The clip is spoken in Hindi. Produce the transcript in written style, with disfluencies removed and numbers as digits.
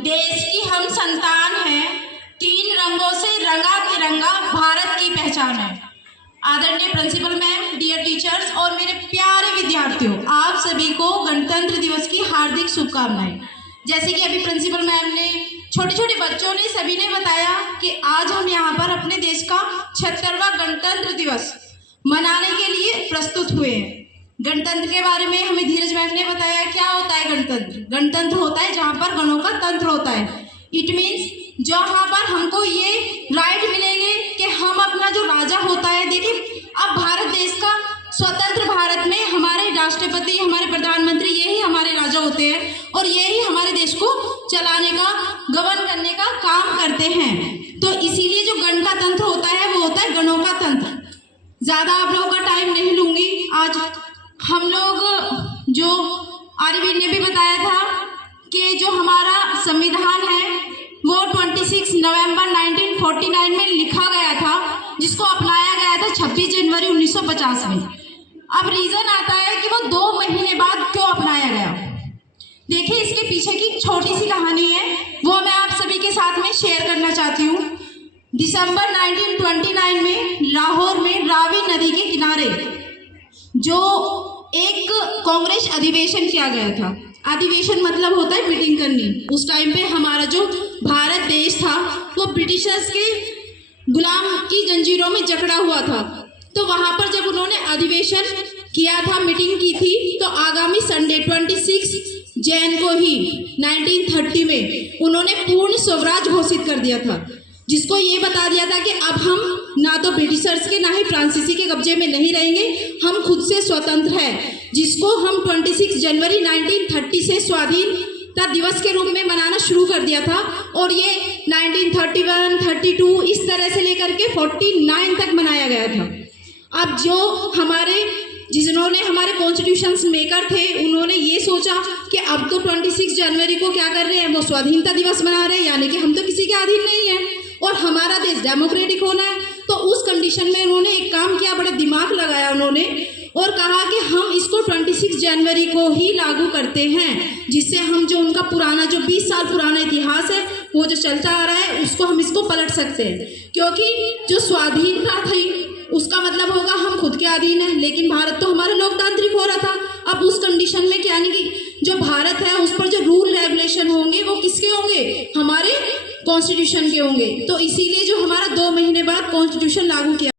देश की हम संतान हैं, 3 रंगों से रंगा तिरंगा भारत की पहचान है। आदरणीय प्रिंसिपल मैम, डियर टीचर्स और मेरे प्यारे विद्यार्थियों, आप सभी को गणतंत्र दिवस की हार्दिक शुभकामनाएं। जैसे कि अभी प्रिंसिपल मैम ने, छोटे छोटे बच्चों ने, सभी ने बताया कि आज हम यहाँ पर अपने देश का 76वां गणतंत्र दिवस मनाने के लिए प्रस्तुत हुए हैं। गणतंत्र के बारे में हमें धीरज मैम ने बताया क्या होता है गणतंत्र। गणतंत्र होता है जहाँ पर गणों का तंत्र होता है। इट मीन्स जहाँ पर हमको ये राइट मिलेंगे कि हम अपना जो राजा होता है, देखिए अब भारत देश का स्वतंत्र भारत में हमारे राष्ट्रपति, हमारे प्रधानमंत्री, यही हमारे राजा होते हैं और यही हमारे देश को चलाने का, गवर्न करने का काम करते हैं। तो इसीलिए जो गण का तंत्र होता है वो होता है गणों का तंत्र। ज़्यादा आप लोगों का टाइम नहीं लूँगी। आज हम लोग, जो आरबी ने भी बताया था कि जो हमारा संविधान है वो 26 नवंबर 1949 में लिखा गया था, जिसको अपनाया गया था 26 जनवरी 1950 में। अब रीज़न आता है कि वो 2 महीने बाद क्यों अपनाया गया। देखिए, इसके पीछे की छोटी सी कहानी है, वो मैं आप सभी के साथ में शेयर करना चाहती हूँ। दिसंबर 1929 में लाहौर में रावी नदी के किनारे जो एक कांग्रेस अधिवेशन किया गया था। अधिवेशन मतलब होता है मीटिंग करनी। उस टाइम पे हमारा जो भारत देश था वो ब्रिटिशर्स के गुलाम की जंजीरों में जकड़ा हुआ था। तो वहाँ पर जब उन्होंने अधिवेशन किया था, मीटिंग की थी, तो आगामी संडे 26 जैन को ही 1930 में उन्होंने पूर्ण स्वराज घोषित कर दिया था, जिसको ये बता दिया था कि अब हम ना तो ब्रिटिशर्स के ना ही फ्रांसीसी के कब्जे में नहीं रहेंगे, हम खुद से स्वतंत्र हैं, जिसको हम 26 जनवरी 1930 से स्वाधीनता दिवस के रूप में मनाना शुरू कर दिया था। और ये 1931, 32 इस तरह से लेकर के 49 तक मनाया गया था। अब जो जिन्होंने हमारे कॉन्स्टिट्यूशन मेकर थे, उन्होंने ये सोचा कि अब तो 26 जनवरी को क्या कर रहे हैं, वो स्वाधीनता दिवस मना रहे हैं, यानी कि हम तो किसी के अधीन नहीं है और हमारा देश डेमोक्रेटिक होना है। तो उस कंडीशन में उन्होंने एक काम किया, बड़ा दिमाग लगाया उन्होंने और कहा कि हम इसको 26 जनवरी को ही लागू करते हैं, जिससे हम जो उनका पुराना, जो 20 साल पुराना इतिहास है वो जो चलता आ रहा है, उसको हम इसको पलट सकते हैं। क्योंकि जो स्वाधीनता थी उसका मतलब होगा हम खुद के अधीन हैं, लेकिन भारत तो हमारा लोकतांत्रिक हो रहा था। अब उस कंडीशन में क्या, यानी कि जो भारत है उस पर जो रूल रेगुलेशन होंगे वो किसके होंगे, हमारे कॉन्स्टिट्यूशन के होंगे। तो इसीलिए जो हमारा 2 महीने बाद कॉन्स्टिट्यूशन लागू किया